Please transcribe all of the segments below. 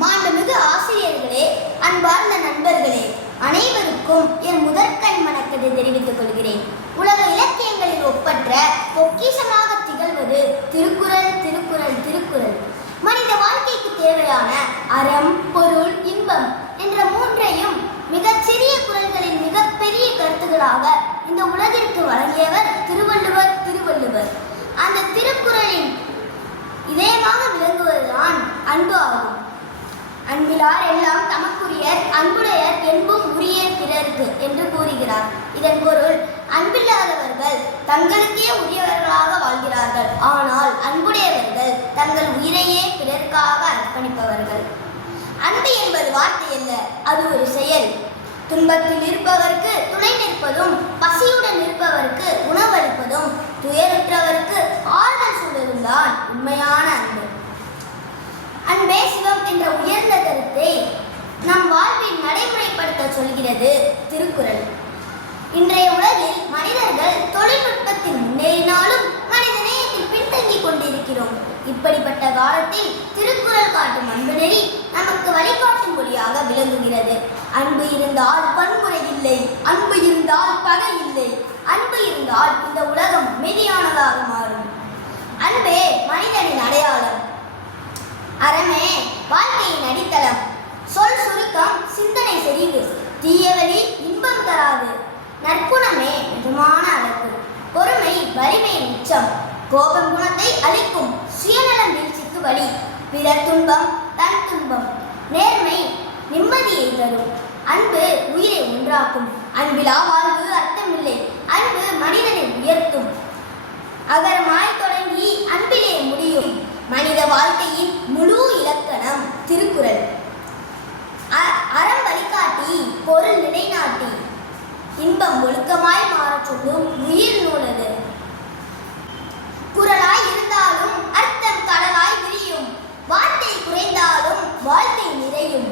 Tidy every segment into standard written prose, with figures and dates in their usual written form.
மாண்புமிகு ஆசிரியர்களே, அன்பார்ந்த நண்பர்களே, அனைவருக்கும் என் முதற்கண் வணக்கத்தை தெரிவித்துக் கொள்கிறேன். உலக இலக்கியங்களில் ஒப்பற்ற பொக்கிஷமாக திகழ்வது திருக்குறள், திருக்குறள், திருக்குறள். மனித வாழ்க்கைக்கு தேவையான அறம், பொருள், இன்பம் என்ற மூன்றையும் மிகச்சிறிய குறள்களின் மிகப்பெரிய கருத்துக்களாக இந்த உலகிற்கு வழங்கியவர் திருவள்ளுவர். அந்த திருக்குறளின் இதயமாக விளங்குவதுதான் அன்பு ஆகும். அன்பிலார் எல்லாம் தமக்குரியர், அன்புடையர் என்பும் உரியர் பிறர்க்கு என்று கூறுகிறார். இதன் பொருள், அன்பில்லாதவர்கள் தங்களுக்கே உரியவர்களாக வாழ்கிறார்கள், ஆனால் அன்புடையவர்கள் தங்கள் உயிரையே பிறர்க்காக அர்ப்பணிப்பவர்கள். அன்பு என்பது வார்த்தை அல்ல, அது ஒரு செயல். துன்பத்தில் இருப்பவருக்கு துணை நிற்பதும், பசியுடன் இருப்பவருக்கு உணவளிப்பதும், துயருற்றவருக்கு ஆறுதல் சொல்வதும் தான் உண்மையான அன்பு. அன்பே சிவம் என்ற உயர்ந்த கருத்தை நம் வாழ்வில் நடைமுறைப்படுத்த சொல்கிறது திருக்குறள். இன்றைய உலகில் மனிதர்கள் தொழில்நுட்பத்தில் முன்னேறினாலும் மனித நேயத்தில் பின்தங்கிக் கொண்டிருக்கிறோம். இப்படிப்பட்ட காலத்தில் திருக்குறள் காட்டும் அன்பு நெறி நமக்கு வழிகாட்டும் மொழியாக விளங்குகிறது. அன்பு இருந்தால் வன்முறை இல்லை, அன்பு இருந்தால் பகை இல்லை, அன்பு இருந்தால் இந்த உலகம் அமைதியானதாக மாறும். அன்பே மனிதனின் அடையாளம், அறமே வாழ்க்கையின் அடித்தளம். சொல் சுருக்கம், சிந்தனை செறிவு, தீயவழி இன்பம் தராது. நற்குணமே நிஜமான அழகு. பொறுமை வலிமையின் உச்சம். கோபம் குணத்தை அளிக்கும், சுயநலம் வீழ்ச்சிக்கு வழி. பிறர் துன்பம் தன் துன்பம். நேர்மை நிம்மதியை தரும். அன்பு உயிரை ஒன்றாக்கும். அன்பிலா வாழ்வு அர்த்தமில்லை, அன்பு மனிதனை உயர்த்தும். அகரமாய் தொடங்கி அன்பிலே முடியும். மனித வாழ்க்கையின் முழு இலக்கணம் திருக்குறள். அறம் வழிகாட்டி, பொருள் நிலைநாட்டி, இன்பம் ஒழுக்கமாய் மாறச் சொல்லும் உயிர் நூலது. குறளாய் இருந்தாலும் அர்த்தம் கடலாய் விரியும், வார்த்தை குறைந்தாலும் வாழ்க்கை நிறையும்.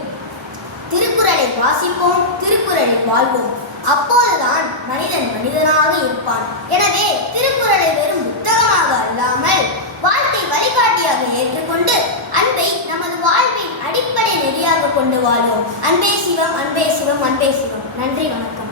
திருக்குறளை வாசிப்போம், திருக்குறளில் வாழ்வோம், அப்போதுதான் மனிதன் மனிதனாக இருப்பான். எனவே திருக்குறளை வெறும் புத்தகமாக அல்லாமல் வாழ்க்கை வழிகாட்டியாக ஏற்றுக்கொண்டு அன்பை நமது வாழ்வின் அடிப்படை நெறியாக கொண்டு வாழ்வோம். அன்பே சிவம், அன்பே சிவம், அன்பே சிவம். நன்றி, வணக்கம்.